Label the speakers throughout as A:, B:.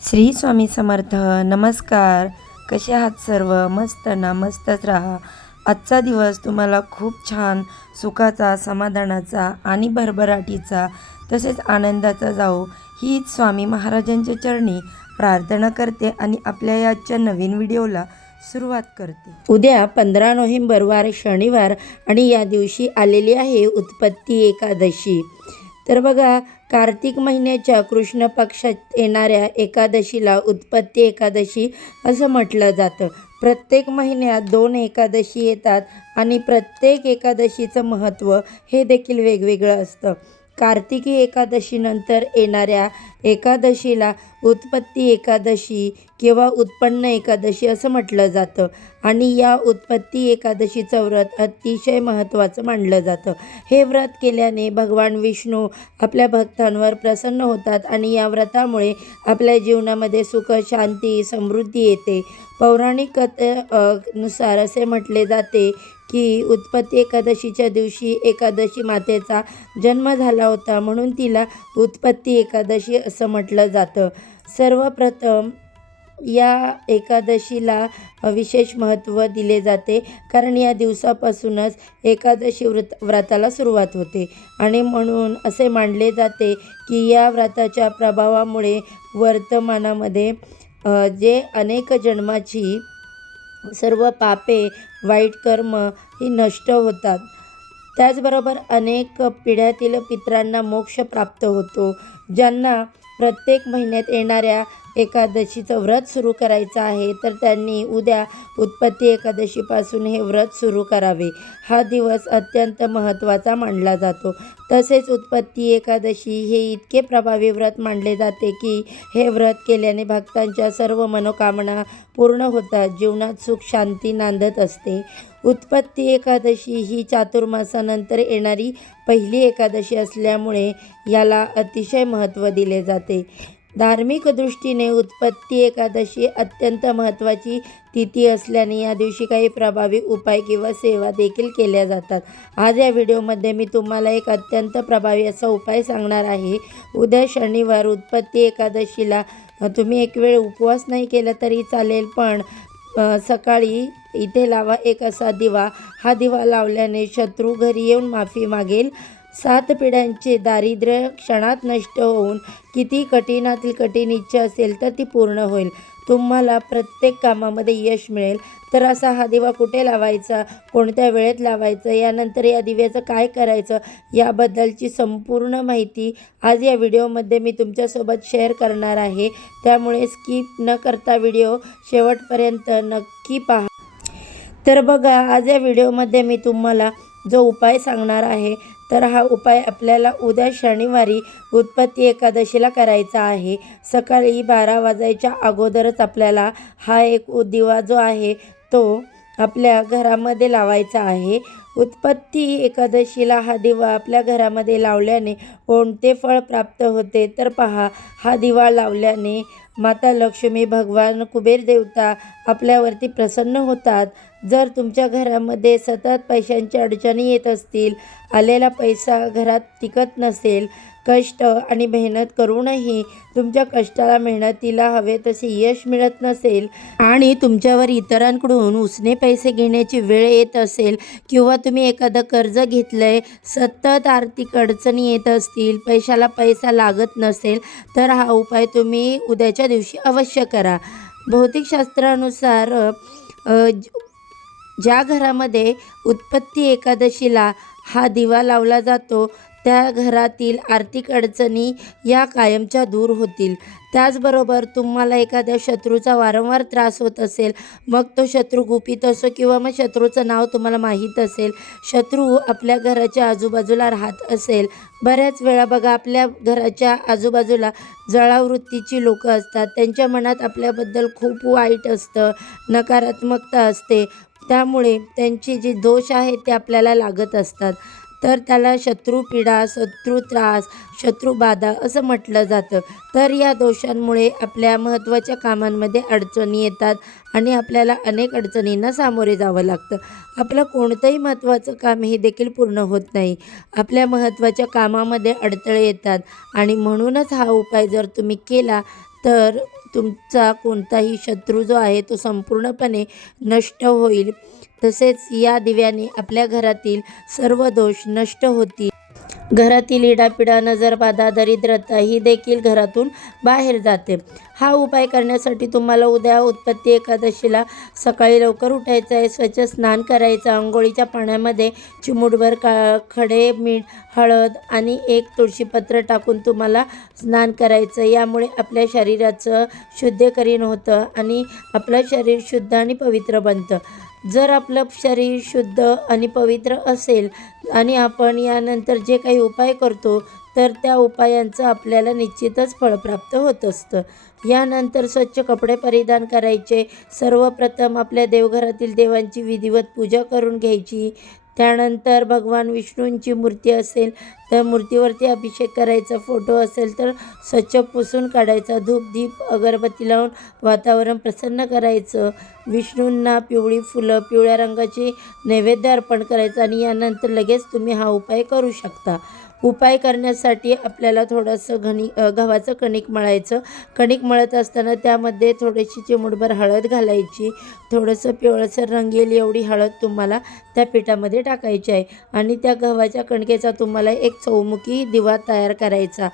A: श्री स्वामी समर्थ नमस्कार. कसे आहात सर्व? मस्त ना मस्तच राहा. आजचा दिवस तुम्हाला खूप छान सुखाचा समाधानाचा आणि भरभराटीचा तसेच आनंदाचा जाओ हीच स्वामी महाराजांच्या चरणी प्रार्थना करते आणि आपल्या या आजच्या नवीन व्हिडिओला सुरुवात करते. उद्या पंधरा नोव्हेंबर वार शनिवार आणि या दिवशी आलेली आहे उत्पत्ती एकादशी. तर बघा कार्तिक महिन्याच्या कृष्ण पक्षात येणाऱ्या एकादशीला उत्पत्ती एकादशी असं म्हटलं जातं. प्रत्येक महिन्यात दोन एकादशी येतात आणि प्रत्येक एकादशीचं महत्त्व हे देखील वेगवेगळं असतं. कार्तिकी एकादशीनंतर येणाऱ्या एकादशीला उत्पत्ती एकादशी किंवा उत्पन्न एकादशी असं म्हटलं जातं. आणि या उत्पत्ती एकादशीचं व्रत अतिशय महत्त्वाचं मानलं जातं. हे व्रत केल्याने भगवान विष्णू आपल्या भक्तांवर प्रसन्न होतात आणि या व्रतामुळे आपल्या जीवनामध्ये सुख शांती समृद्धी येते. पौराणिक कथे नुसार असे म्हटले जाते की उत्पत्ती एकादशीच्या दिवशी एकादशी मातेचा जन्म झाला होता म्हणून तिला उत्पत्ती एकादशी असं म्हटलं जातं. सर्वप्रथम या एकादशीला विशेष महत्त्व दिले जाते कारण या दिवसापासूनच एकादशी व्रत व्रताला सुरुवात होते. आणि म्हणून असे मानले जाते की या व्रताच्या प्रभावामुळे वर्तमानामध्ये जे अनेक जन्माची सर्व पापे वाईट कर्म ही नष्ट होतात. त्याचबरोबर अनेक पिढ्यातील पितरांना मोक्ष प्राप्त होतो. ज्यांना प्रत्येक महिन्यात येणाऱ्या एकादशीचं व्रत सुरू करायचं आहे तर त्यांनी उद्या उत्पत्ती एकादशीपासून हे व्रत सुरू करावे. हा दिवस अत्यंत महत्त्वाचा मानला जातो. तसेच उत्पत्ती एकादशी हे इतके प्रभावी व्रत मानले जाते की हे व्रत केल्याने भक्तांच्या सर्व मनोकामना पूर्ण होतात जीवनात सुख शांती नांदत असते. उत्पत्ती एकादशी ही चातुर्मासानंतर येणारी पहिली एकादशी असल्यामुळे याला अतिशय महत्त्व दिले जाते. धार्मिक दृष्टीने उत्पत्ती एकादशी अत्यंत महत्त्वाची तिथी असल्याने या दिवशी काही प्रभावी उपाय किंवा सेवा देखील केल्या जातात. आज या व्हिडिओमध्ये मी तुम्हाला एक अत्यंत प्रभावी असा उपाय सांगणार आहे. उद्या शनिवार उत्पत्ती एकादशीला तुम्ही एक वेळ उपवास नाही केला तरी चालेल पण सकाळी इथे लावा एक असा दिवा. हा दिवा लावल्याने शत्रू घरी येऊन माफी मागेल. सात पिढ्यांचे दारिद्र्य क्षणात नष्ट होऊन किती कठीणातील कठीण इच्छा असेल तर ती पूर्ण होईल. तुम्हाला प्रत्येक कामामध्ये यश मिळेल. तर असा हा दिवा कुठे लावायचा? कोणत्या वेळेत लावायचं? यानंतर या दिव्याचं काय करायचं? याबद्दलची संपूर्ण माहिती आज या व्हिडिओमध्ये मी तुमच्यासोबत शेअर करणार आहे. त्यामुळे स्किप न करता व्हिडिओ शेवटपर्यंत नक्की पहा. तर बघा आज या व्हिडिओमध्ये मी तुम्हाला जो उपाय सांगणार आहे तर हा उपाय आपल्याला उद्या शनिवारी उत्पत्ती एकादशीला करायचा आहे. सकाळी बारा वाजायच्या अगोदरच आपल्याला हा एक दिवा जो आहे तो आपल्या घरामध्ये लावायचा आहे. उत्पत्ती एकादशीला हा दिवा आपल्या घरामध्ये लावल्याने कोणते फळ प्राप्त होते तर पहा हा दिवा लावल्याने माता लक्ष्मी भगवान कुबेर देवता आपल्यावरती प्रसन्न होतात. जर तुमच्या घरामध्ये सतत पैशांच्या अडचणी येत असतील आलेला पैसा घरात टिकत नसेल कष्ट आणि मेहनत करूनही तुमच्या कष्टाला मेहनतीला हवे तसे यश मिळत नसेल आणि तुमच्यावर इतरांकडून उसने पैसे घेण्याची वेळ येत असेल किंवा तुम्ही एखादं कर्ज घेतलं आहे सतत आर्थिक अडचणी येत असतील पैशाला पैसा लागत नसेल तर हा उपाय तुम्ही उद्याच्या दिवशी अवश्य करा. भौतिकशास्त्रानुसार ज- ज्या घरामध्ये उत्पत्ती एकादशीला हा दिवा लावला जातो त्या घरातील आर्थिक अडचणी या कायमच्या दूर होतील. त्याचबरोबर तुम्हाला एखाद्या शत्रूचा वारंवार त्रास होत असेल मग तो शत्रू गुपित असो किंवा मग शत्रूचं नाव तुम्हाला माहीत असेल शत्रू आपल्या घराच्या आजूबाजूला राहत असेल. बऱ्याच वेळा बघा आपल्या घराच्या आजूबाजूला जळावृत्तीची लोकं असतात. त्यांच्या मनात आपल्याबद्दल खूप वाईट असतं नकारात्मकता असते. त्यामुळे त्यांचे जे दोष आहेत ते आपल्याला लागत असतात. तर त्याला शत्रुपीडा शत्रू त्रास शत्रुबाधा असं म्हटलं जातं. तर या दोषांमुळे आपल्या महत्त्वाच्या कामांमध्ये अडचणी येतात आणि आपल्याला अनेक अडचणींना सामोरे जावं लागतं. आपलं कोणतंही महत्त्वाचं काम हे देखील पूर्ण होत नाही. आपल्या महत्त्वाच्या कामामध्ये अडथळे येतात आणि म्हणूनच हा उपाय जर तुम्ही केला तर तुमचा कोणताही शत्रू जो आहे तो संपूर्णपणे नष्ट होईल. तसेच या दिव्याने आपल्या घरातील सर्व दोष नष्ट होतील. घरातील इडापिडा नजरबाधा दरिद्रता ही देखील घरातून बाहेर जाते. हा उपाय करण्यासाठी तुम्हाला उद्या उत्पत्ती एकादशीला सकाळी लवकर उठायचं आहे. स्वच्छ स्नान करायचं आंघोळीच्या पाण्यामध्ये चिमूटभर का खडे मीठ हळद आणि एक तुळशीपत्र टाकून तुम्हाला स्नान करायचं यामुळे आपल्या शरीराचं शुद्धीकरण होतं आणि आपलं शरीर शुद्ध आणि पवित्र बनतं. जर आपलं शरीर शुद्ध आणि पवित्र असेल आणि आपण यानंतर जे काही उपाय करतो तर त्या उपायांचं आपल्याला निश्चितच फळ प्राप्त होत असतं. यानंतर स्वच्छ कपडे परिधान करायचे. सर्वप्रथम आपल्या देवघरातील देवांची विधिवत पूजा करून घ्यायची. त्यानंतर भगवान विष्णूंची मूर्ती असेल तर मूर्तीवरती अभिषेक करायचा फोटो असेल तर स्वच्छ पुसून काढायचा धूप दीप अगरबत्ती लावून वातावरण प्रसन्न करायचं. विष्णूंना पिवळी फुलं पिवळ्या रंगाची नैवेद्य अर्पण करायचं आणि यानंतर लगेच तुम्ही हा उपाय करू शकता. उपाय करण्यासाठी आपल्याला थोडंसं घणी गव्हाचं कणिक मळायचं. कणिक मळत असताना त्यामध्ये थोडीशी चिमूटभर हळद घालायची. थोडंसं पिवळसर रंगेल एवढी हळद तुम्हाला त्या पिठामध्ये टाकायची आहे. आणि त्या गव्हाच्या कणकेचा तुम्हाला एक चौमुखी दिवा तयार करायचा.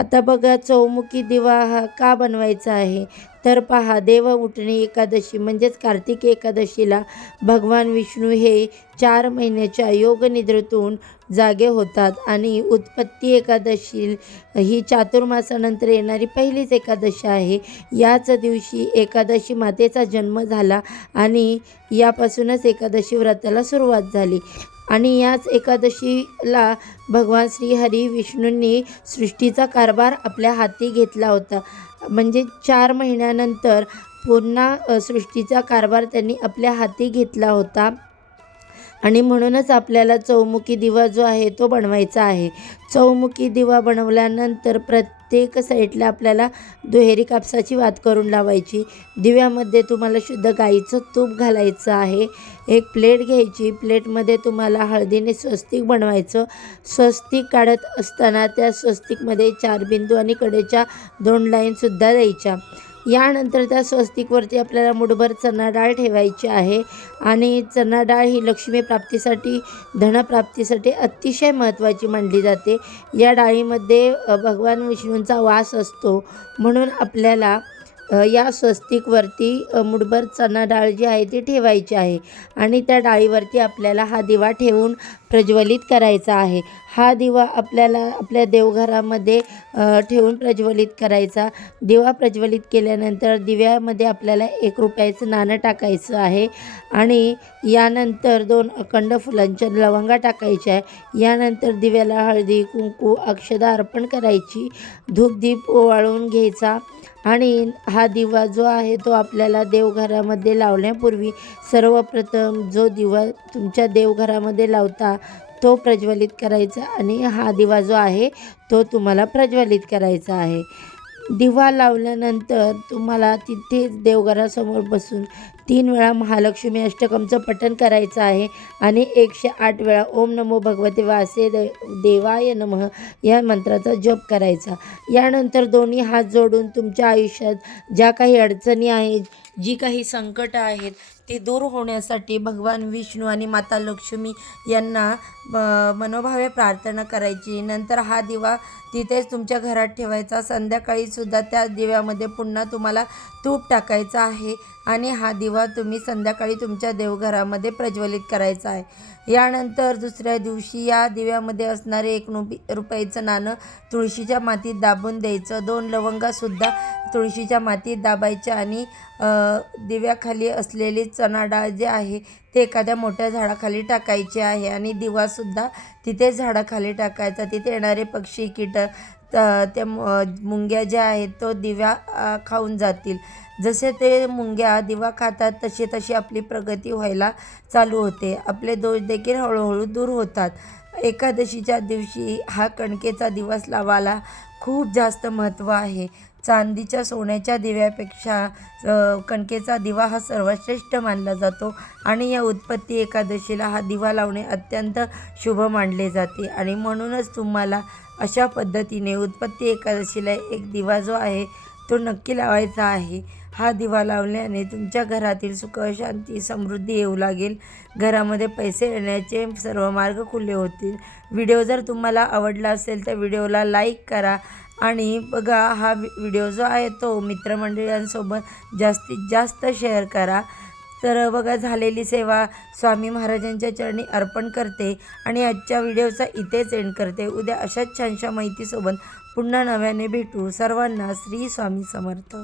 A: आता बघा चौमुखी दिवा हा का बनवायचा आहे? तर पहा देव उठणे एकादशी म्हणजेच कार्तिक एकादशीला भगवान विष्णू हे चार महिन्याच्या योगनिद्रेतून जागे होतात आणि उत्पत्ती एकादशी ही चातुर्मासानंतर येणारी पहिलीच एकादशी आहे. याच दिवशी एकादशी मातेचा जन्म झाला आणि यापासूनच एकादशी व्रताला सुरुवात झाली. आणि याच एकादशीला भगवान श्रीहरी विष्णूंनी सृष्टीचा कारभार आपल्या हाती घेतला होता. म्हणजे चार महिन्यानंतर पुन्हा सृष्टीचा कारभार त्यांनी आपल्या हाती घेतला होता. आणि म्हणूनच आपल्याला चौमुखी दिवा जो आहे तो बनवायचा आहे. चौमुखी दिवा बनवल्यानंतर प्रत्येक साईडला आपल्याला दुहेरी कापसाची वात करून लावायची. दिव्यामध्ये तुम्हाला शुद्ध गाईचं तूप घालायचं आहे. एक प्लेट घ्यायची. प्लेटमध्ये तुम्हाला हळदीने स्वस्तिक बनवायचं. स्वस्तिक काढत असताना त्या स्वस्तिकमध्ये चार बिंदू आणि कडेच्या दोन लाईनसुद्धा द्यायच्या. यानंतर त्या स्वस्तिकवरती आपल्याला मुठभर चणा डाळ ठेवायची आहे. आणि चणा डाळ ही लक्ष्मी प्राप्तीसाठी धनप्राप्तीसाठी अतिशय महत्त्वाची मानली जाते. या डाळीमध्ये भगवान विष्णूंचा वास असतो. म्हणून आपल्याला या स्वस्तिकवरती मुठभर चणा डाळ जी आहे ती ठेवायची आहे. आणि त्या डाळीवरती आपल्याला हा दिवा ठेवून प्रज्वलित करायचा आहे. हा दिवा आपल्याला आपल्या देवघरामध्ये ठेवून प्रज्वलित करायचा. दिवा प्रज्वलित केल्यानंतर दिव्यामध्ये आपल्याला एक रुपयाचं नाणं टाकायचं आहे आणि यानंतर दोन अखंड फुलांच्या लवंगा टाकायच्या आहे. यानंतर दिव्याला हळदी कुंकू अक्षदा अर्पण करायची. धूपदीप ओवाळून घ्यायचा आणि हा दिवा जो आहे तो आपल्याला देवघरामध्ये लावण्यापूर्वी सर्वप्रथम जो दिवा तुमच्या देवघरामध्ये लावता तो प्रज्वलित करायचा आणि हा दिवा जो आहे तो तुम्हाला प्रज्वलित करायचा आहे. दिवा लावल्यानंतर तुम्हाला तिथेच देवघरासमोर बसून तीन वेळा महालक्ष्मी अष्टकमचं पठण करायचं आहे आणि एकशे आठ वेळा ओम नमो भगवते वासे दे देवाय नमः या मंत्राचा जप करायचा. यानंतर दोन्ही हात जोडून तुमच्या आयुष्यात ज्या काही अडचणी आहेत जी काही संकटं आहेत गोष्टी दूर होण्यासाठी भगवान विष्णू आणि माता लक्ष्मी यांना मनोभावे प्रार्थना करायची. नंतर हा दिवा तिथेच तुमच्या घरात ठेवायचा. संध्याकाळीसुद्धा त्या दिव्यामध्ये पुन्हा तुम्हाला तूप टाकायचं आहे आणि हा दिवा तुम्ही संध्याकाळी तुमच्या देवघरामध्ये प्रज्वलित करायचा आहे. यानंतर दुसऱ्या दिवशी या दिव्यामध्ये असणारे एक नुपी रुपयाचं नाणं तुळशीच्या मातीत दाबून द्यायचं. दोन लवंगासुद्धा तुळशीच्या मातीत दाबायच्या आणि दिव्याखाली असलेली चणा डाळ जे आहे ते एखाद्या मोठ्या झाडाखाली टाकायचे आहे आणि दिवासुद्धा तिथे झाडाखाली टाकायचा. तिथे येणारे पक्षी कीटक त्या मु- मुंग्या ज्या आहेत तो दिव्या खाऊन जातील. जसे ते मुंग्या दिवा खातात तशी तशी आपली प्रगती व्हायला चालू होते. आपले दोष देखील हळूहळू दूर होतात. एकादशीच्या दिवशी हा कणकेचा दिवस लावायला खूप जास्त महत्त्व आहे. चांदीच्या सोन्याच्या दिव्यापेक्षा कणकेचा दिवा हा सर्वश्रेष्ठ मानला जातो आणि या उत्पत्ती एकादशीला हा दिवा लावणे अत्यंत शुभ मानले जाते. आणि म्हणूनच तुम्हाला अशा पद्धतीने उत्पत्ती एकादशीला एक दिवा जो आहे तो नक्की लावायचा आहे. हा दिवा लावल्याने तुमच्या घरातील सुख शांती समृद्धी येऊ लागेल. घरामध्ये पैसे येण्याचे सर्व मार्ग खुले होतील. व्हिडिओ जर तुम्हाला आवडला असेल तर व्हिडिओला लाईक करा आणि बघा हा व्हिडिओ जो आहे तो मित्रमंडळींसोबत जास्तीत जास्त शेअर करा. तर बघा झालेली सेवा स्वामी महाराजांच्या चरणी अर्पण करते आणि आजच्या व्हिडिओचा इथेच एंड करते. उद्या अशाच छानशा माहितीसोबत पुन्हा नव्याने भेटू. सर्वांना श्री स्वामी समर्थ.